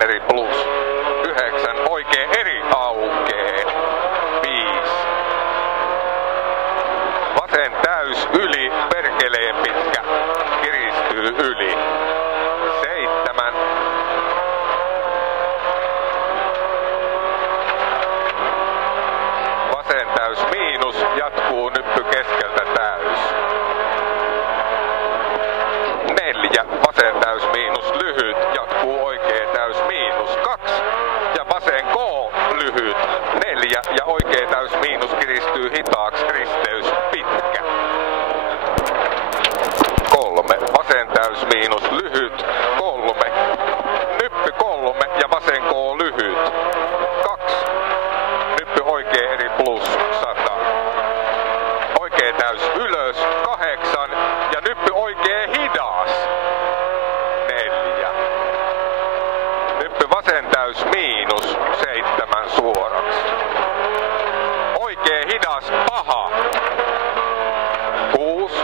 vasen eri plus. 9, oikea eri aukee. 5. Vasen täys yli, perkeleen pitkä, kiristyy yli. 7. Vasen täys miinus, jatkuu nyppy keskeltä täys. 4. Vasen täys miinus lyhyt, jatkuu oikea täys miinus. 2. Ja vasen K lyhyt. 4. Ja oikea täys miinus kiristyy hitaaksi, risteys pitkä. 3. Vasen täys miinus lyhyt. 3. Nyppy 3 ja vasen K lyhyt. 2. Nyppy oikea eri plus 100. Oikea täys ylös 8 ja nyppy oikea hidas 4. Nyppy vasen täys miinus 7 suoraksi. Oikea hidas paha 6.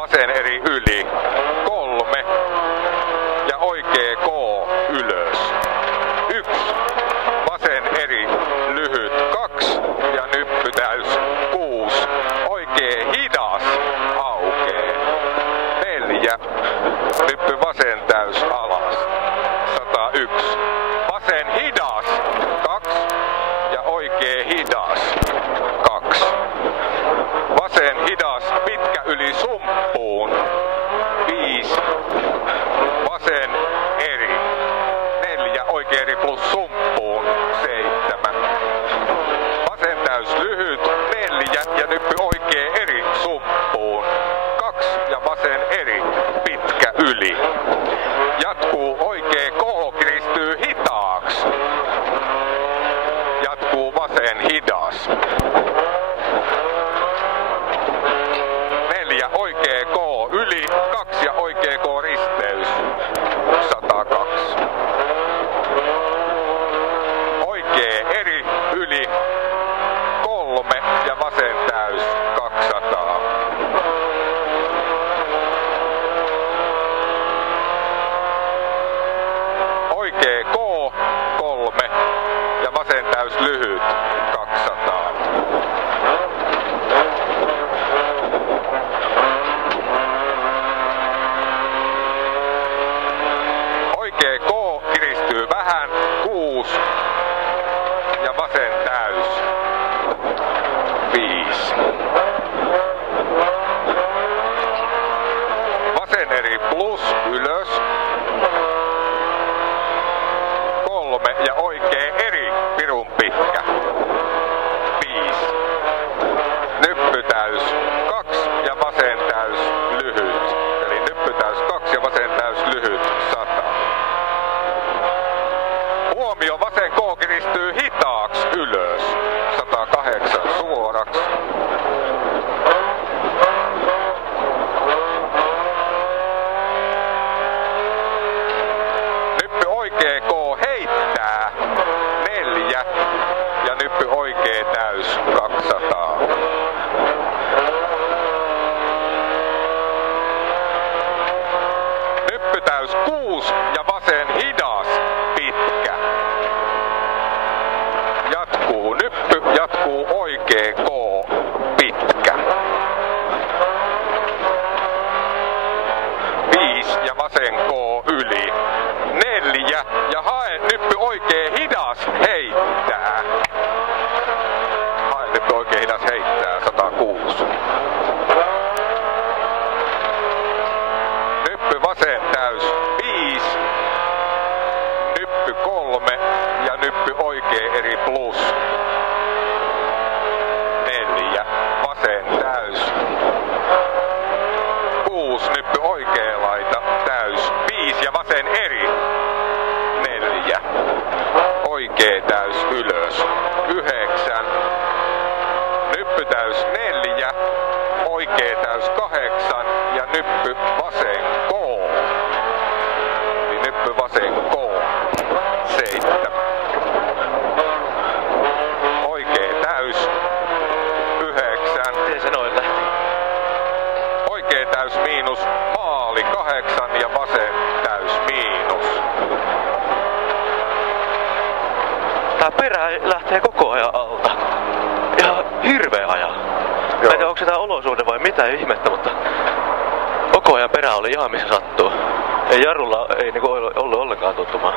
Vasen eri yli 3 ja oikea K ylös 1. Vasen eri lyhyt 2 ja nyppy täys 6. Oikea hidas aukee 4. Nyppy vasen täys alas 101. Vasen hidas 2 ja oikea hidas 2. Vasen hidas pitkä yli sumppuun 5. Vasen eri 4. Oikea eri plus sumppuun 7. Vasen täys lyhyt 4 ja nyppy oikea eri sumppuun 2 ja vasen eri pitkä yli. Jatkuu oikea K kiristyy hitaaksi. Jatkuu vasen hidas. 4. Oikea K yli 2 ja oikea K risteys 102. Oikea eri yli 3 ja vasen täys 200. Oikea K 3 ja vasen täys lyhyt 200. Oikea K kiristyy vähän 6 ja vasen täys 5. Vasen eri plus ylös 3 ja oikea eri pirun pitkä 5. Nyppy täys 2 ja vasen täys lyhyt. Eli nyppy täys 2 ja vasen täys lyhyt 100. Huomio, vasen K kiristyy hitaaksi ylös 108 suoraksi. Nyppy oikea K heittää 4 ja nyppy oikea täys 200. Nyppy täys 6 ja vasen hidas pitkä. Jatkuu nyppy, jatkuu oikea K pitkä. 5 ja vasen K yli. 4 ja hae nyppy oikea hidas heittää. Hae nyppy oikea hidas heittää 106. Nyppy vasen täys 5. Nyppy 3 ja nyppy oikea eri plus 4. Vasen täys 6. Nyppy oikea laita täys 5 ja vasen eri 4. Oikea täys ylös 9. Nyppy täys 4. Oikea täys 8 ja nyppy vasen K. Eli nyppy vasen K 7. Oikea täys 9. Miten se noin lähti? Oikea täys miinus maali 8 ja vasen täys miinus. perä lähtee koko ajan alta. Ihan hirveä ajaa. Mä en tiedä, onko se tää olosuhde vai mitä ihmettä, mutta koko ajan perä oli ihan missä sattuu. Ei jarrulla ei niinku ollut ollenkaan tuttumaan.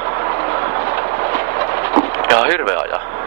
Ihan hirveä ajaa.